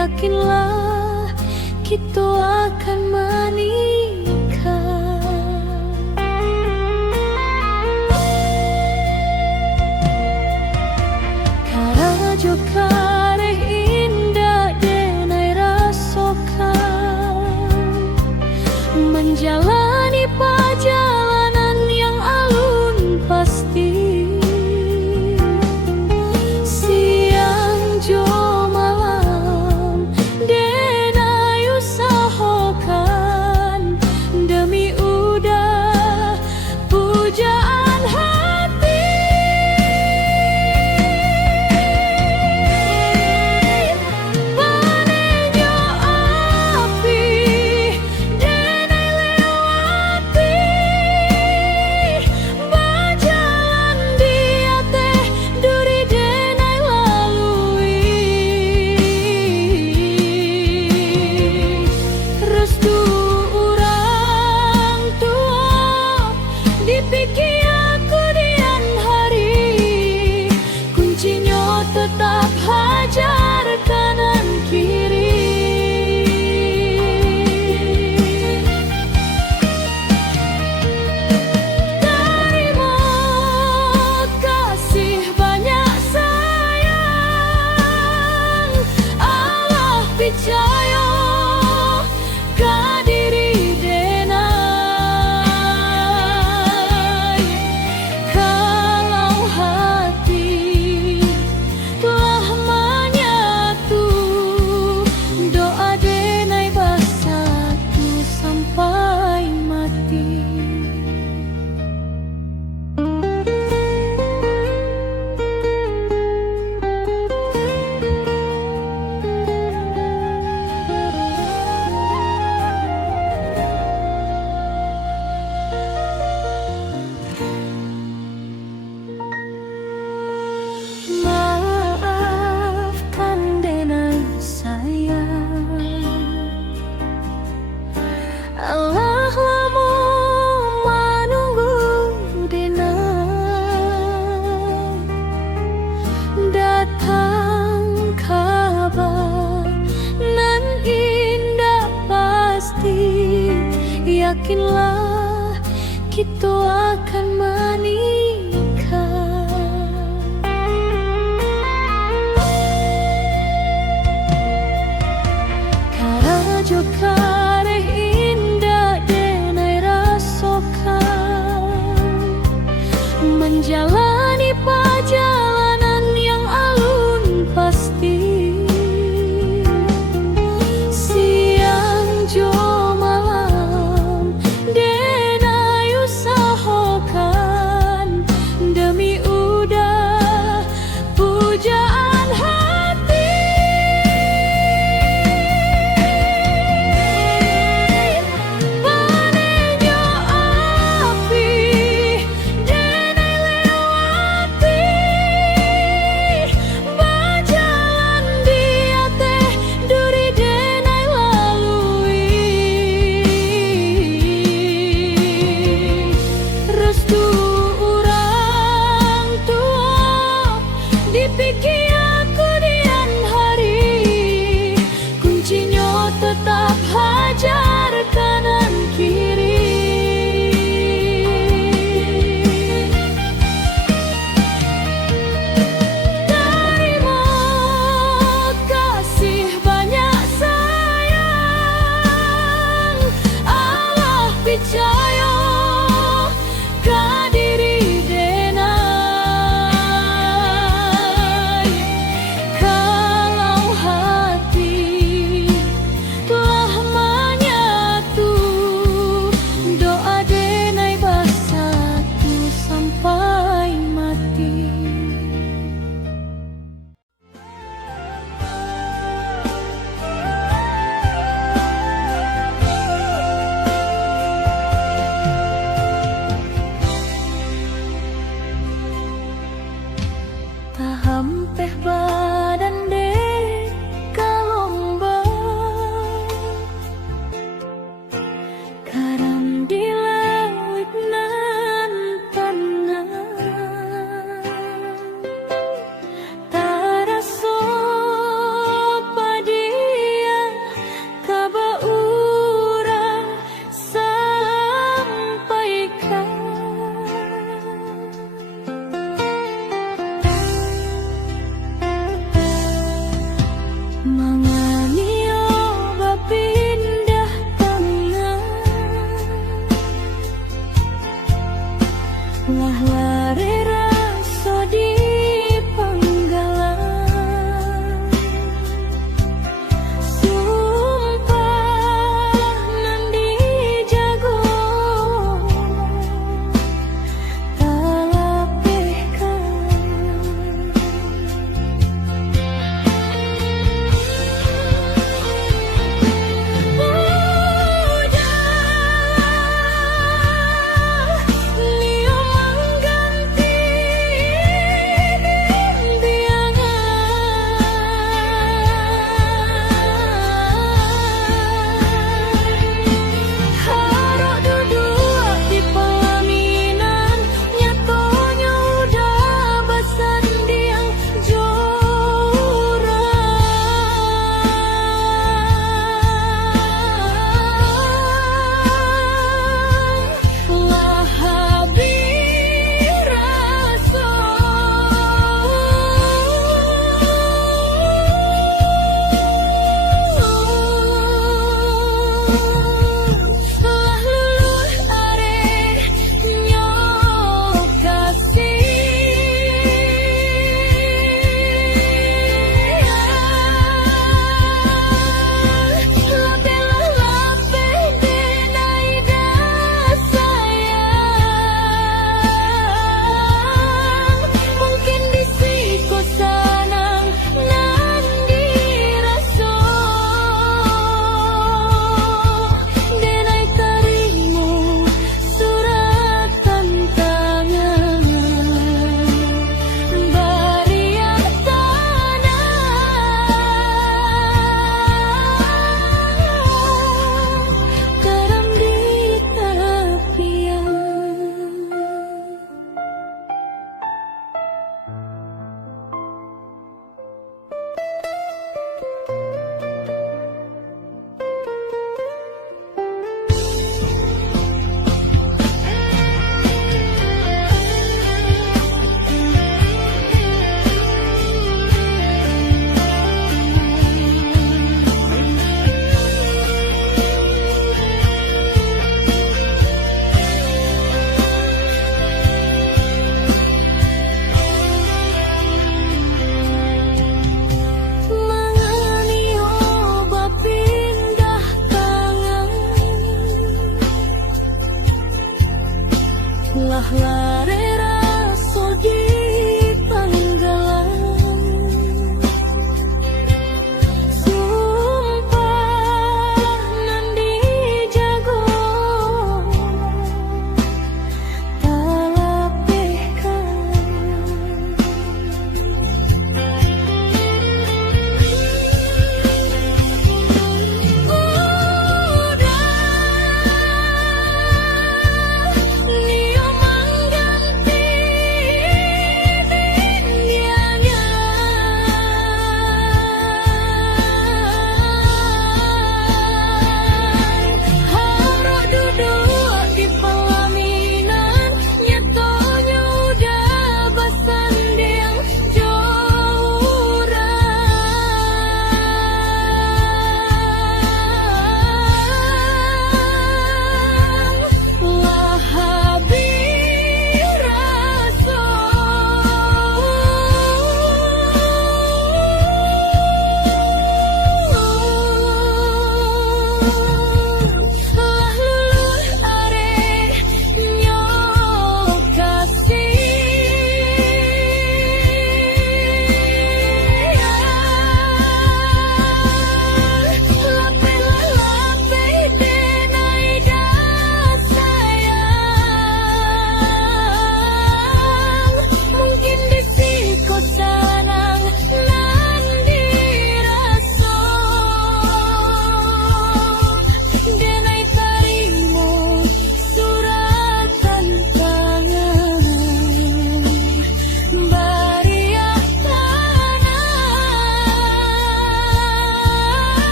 Yakinlah kita akan menikah. Karajo kareh indah denai rasokan, menjalani perjalanan yang alun pasti. Siang jo malam denai usahakan, demi udah pujaan hati. Panenyo api denai lewati, berjalan dia teh duri denai lalui. Restu orang tua dipikir kemudian hari, kuncinya tetap hajar kanan kiri. Terima kasih banyak sayang, Allah percaya ke diri denai. Kalau hati telah menyatu, doa denai bersatu sampai mati. Maafkan denai sayang, Allah lama menunggu denai. Datang kabar nan indah pasti, yakinlah kita akan menikah. Karajo kareh indah denai rasokan, menjalani perjalanan yang alun pasti. Siang jo malam denai usahakan, demi udah pujaan hati. Panenyo api denai lewati, berjalan dia teh duri denai lalui. Restu orang tua dipikir kemudian hari, kuncinya tetap hajar kanan kiri. Terima kasih banyak sayang, Allah percaya ke diri denai. Kalau hati telah menyatu, doa denai bersatu sampai mati. Tahampeh badan deh kalomba, karam dilawit nan tanah. Taraso padi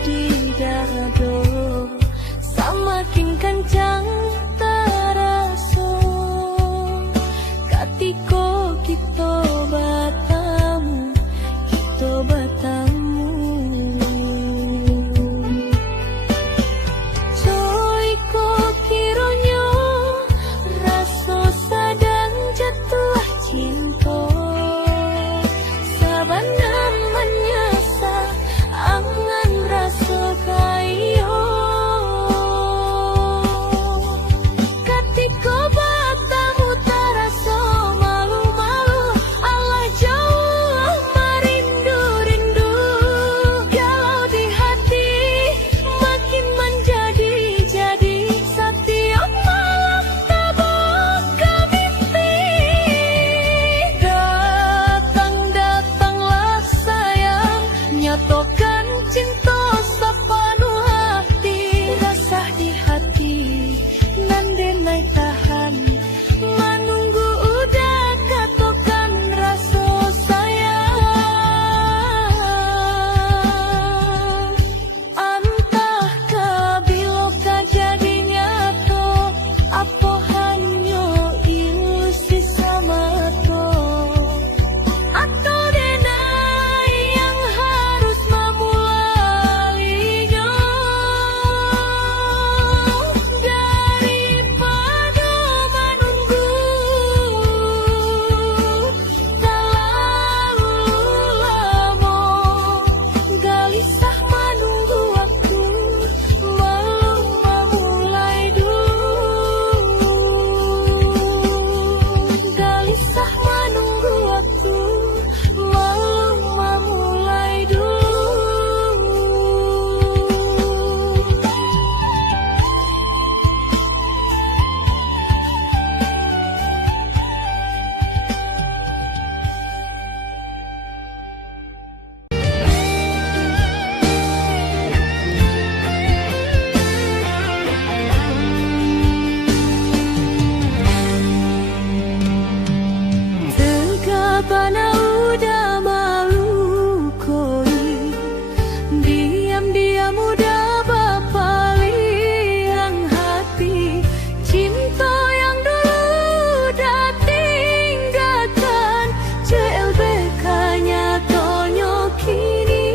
di dado, semakin kencang terasa katiko kita batamu, kita batamu. Coy ko kironyo rasa sadang jatuh cinta, sabanan menyasa angan rasa kayo. Katiko batamu terasa malu-malu, Allah jauh merindu-rindu. Galau di hati makin menjadi-jadi, setiap malam terbuka mimpi. Datang-datanglah sayang, nyatakan cinta sepenuh hati. Rasa di hati nandenai tahan, menunggu udah katakan rasa sayang. Entahkah bila jadi nyata, apa hanya ilusi semata, atau denai yang harus memulainya. Daripada menunggu terlalu lama, gelisah menunggu waktu, belum memulai dulu. Gelisah menunggu waktu, belum memulai dulu. Tegapana udah malu koi, diam-diam udah berpaling hati. Cinta yang dulu udah tinggalkan, CLBK-nya tonyo kini.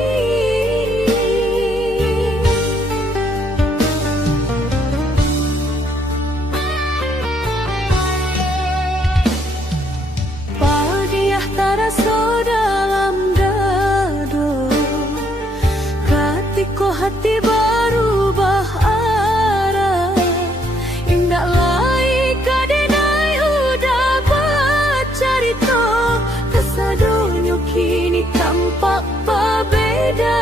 Padiah terasa dalam dado, katiko hati berubah arah. Indah lai kadenai udah bercerita, kesadonyo kini tampak berbeda.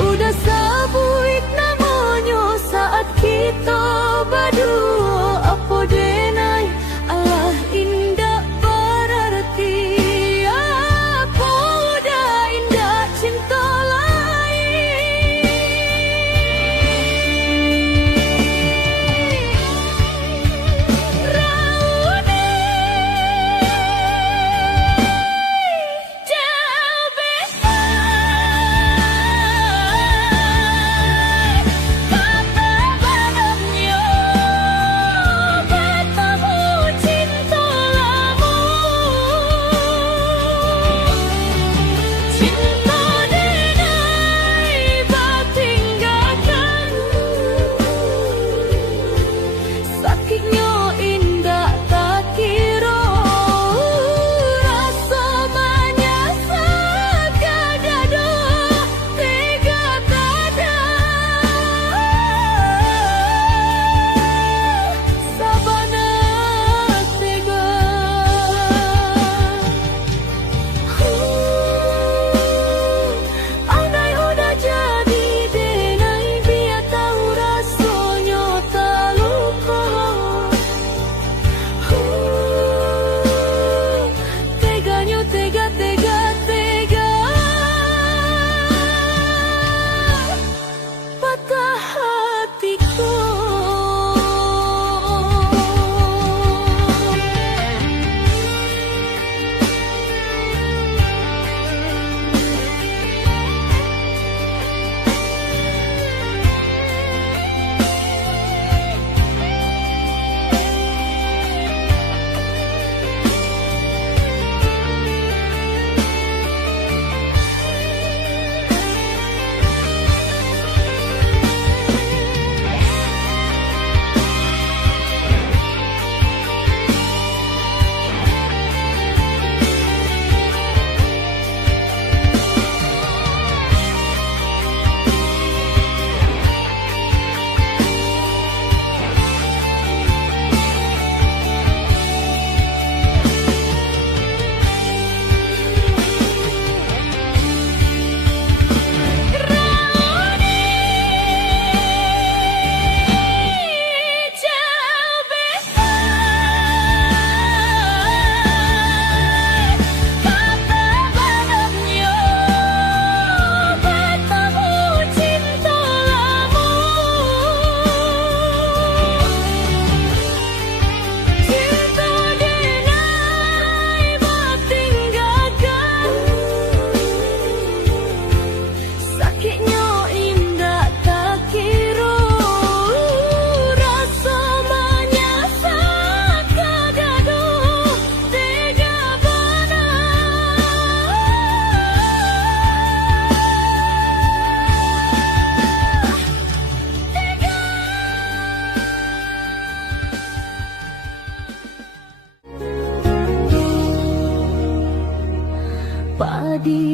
Udah sabuit namanya saat kita berdua, apa denai Allah indah berarti. Apa udah indah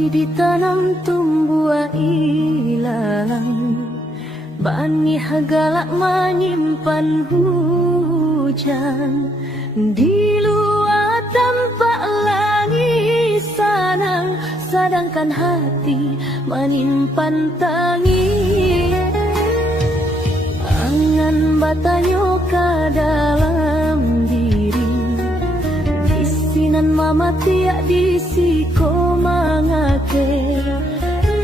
ditanam tumbuh ilalang, bani hagalak menyimpan hujan. Di luar tampak langit sanang, sedangkan hati menyimpan tangis. Angan batanyo ka dalam diri, isinan mama tiak disiko mangake.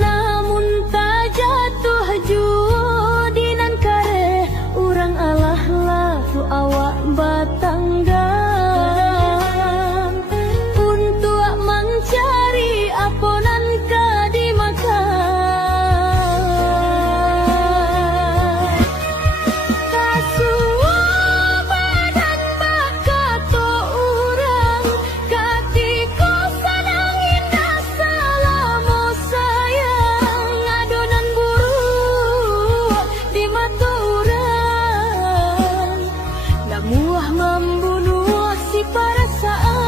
Namun tak jatuh juo dinan kare, urang Allah laku awak batanggang untuk mencari aponan ka dimakan. Kasua badan bakato urang, katiko sanang indah salamo sayang, adonan buru di mata urang, namuah membunuh si perasaan.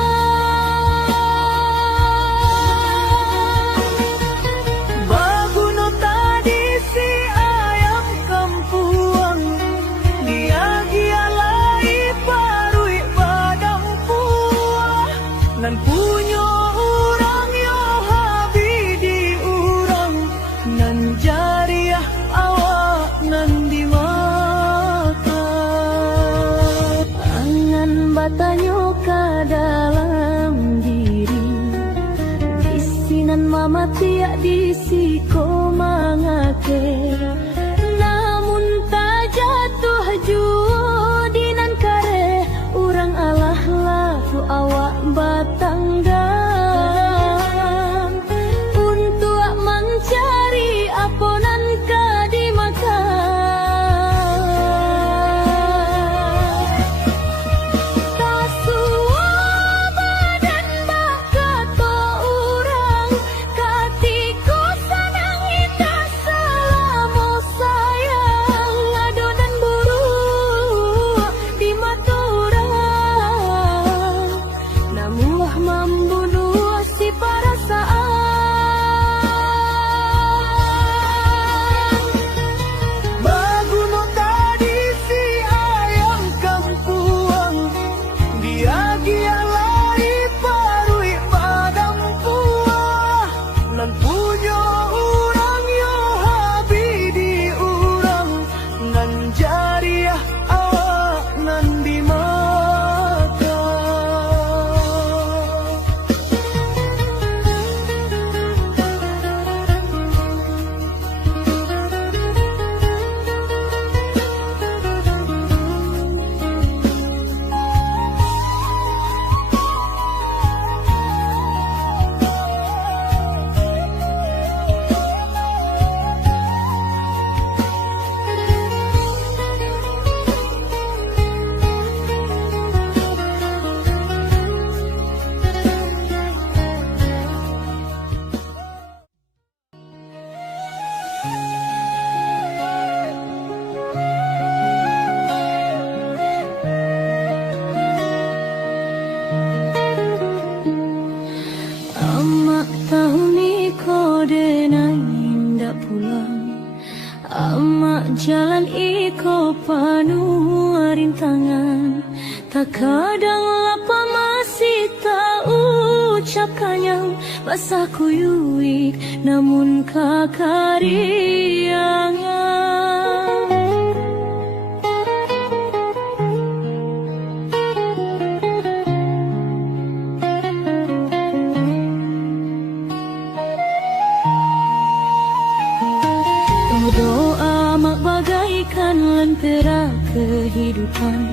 Baguno tadi si ayam kampuang, dia gialai parui badang puah, nan punyo urang yo habi di urang, nan jariah awak nan dimakan. Angan batanyo ka dalam diri, isinan mama tiak disiko mangake. Namun tak jatuh juo dinan kare, urang Allah laku awak batanggang untuk mencari aponan ka dimakan. Kasua badan bakato urang, katiko sanang indah salamo sayang, adonan buru di mata urang, namuah membunuh si perasaan. Baguno tadi si ayam kampuang, dia gialai parui badang puah, nan punyo urang yo habi di urang, nan jariah awak nan dimakan. Amak tahu ni kode indah pulang, amak jalan iko penuh rintangan, tak kadang lapa masih tak ucapkannya, basah kuyuik namun kakariangan. Doa mak bagaikan lentera kehidupan,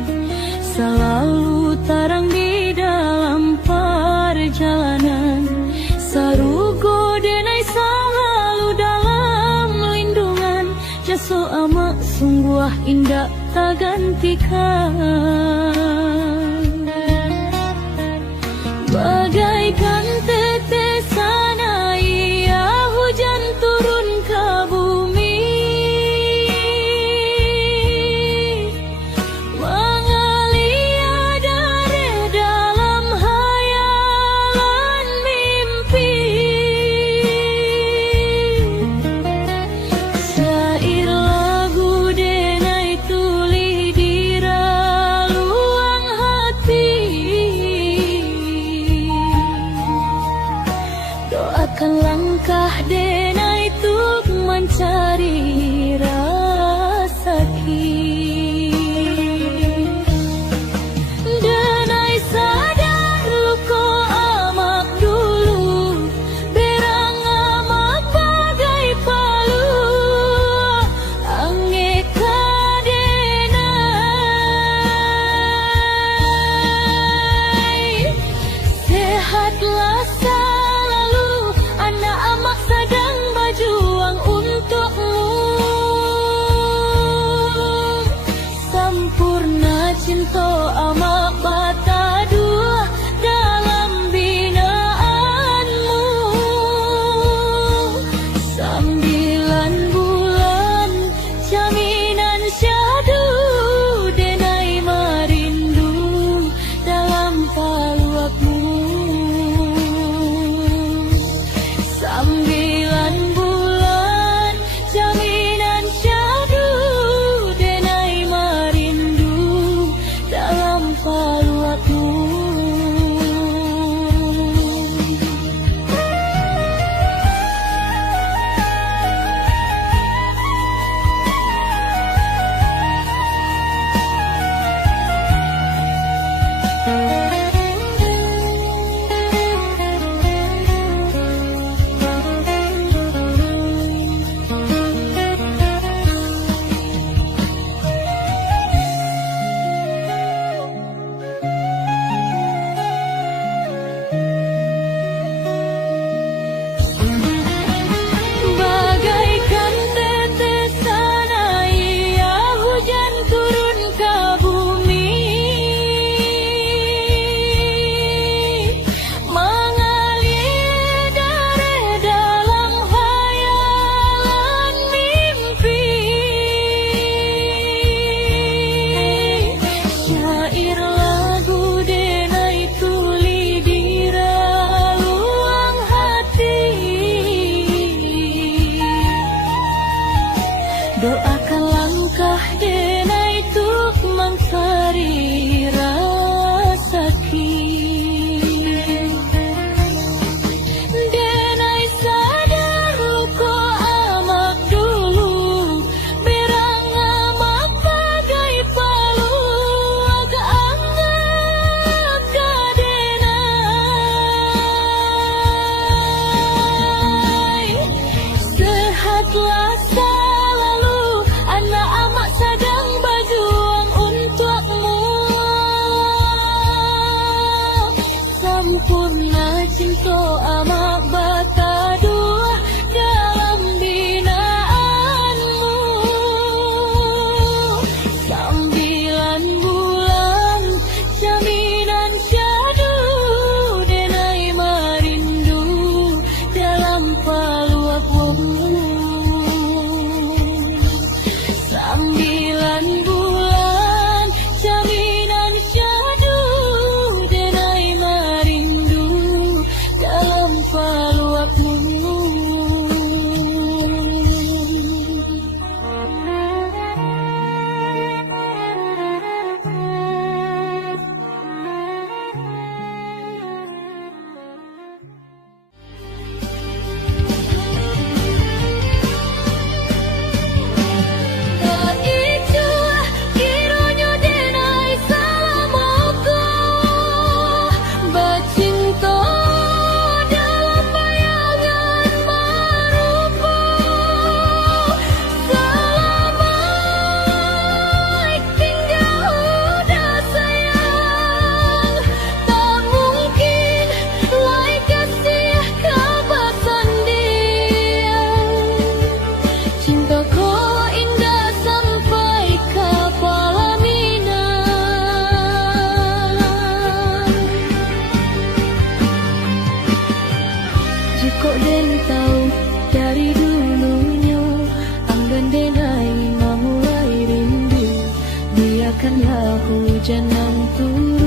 selalu terang di dalam perjalanan. Sarugo denai selalu dalam lindungan, jaso amak sungguh indah tak gantikan. Bagaikan tetesan air hujan turun ke bumi, mengalir dari dalam hayalan mimpi. langkah denai tuk mencari rasa denai sadar luko amak dulu berang amak bagai palu angeka denai sehatlah selalu anak amak sedang berjuang untukmu sempurna cinta amak bata dua dalam binaanmu 9 bulan jaminan syadu denai merindu dalam paluakmu 9 bulan jaminan syadu denai merindu dalam paluakmu. Bagaikan tetesan air hujan turun ke bumi mengalir darah dalam khayalan mimpi syair lagu denai tuli di reluang hati doakan langkah denai tuk mengcari rasa denai sadar luko amak dulu berang amak bagai palu agak-agak denai sehatlah selalu anak amak sedang berjuang untukmu sempurna cinta amak bata dua dalam binaanmu 9 bulan jaminan syadu denai merindu dalam paluakmu 9 bulan jaminan syadu denai merindu dalam paluakmu. Kok den tahu dari dulunya anggan denai memulai rindu biarkanlah hujan yang turun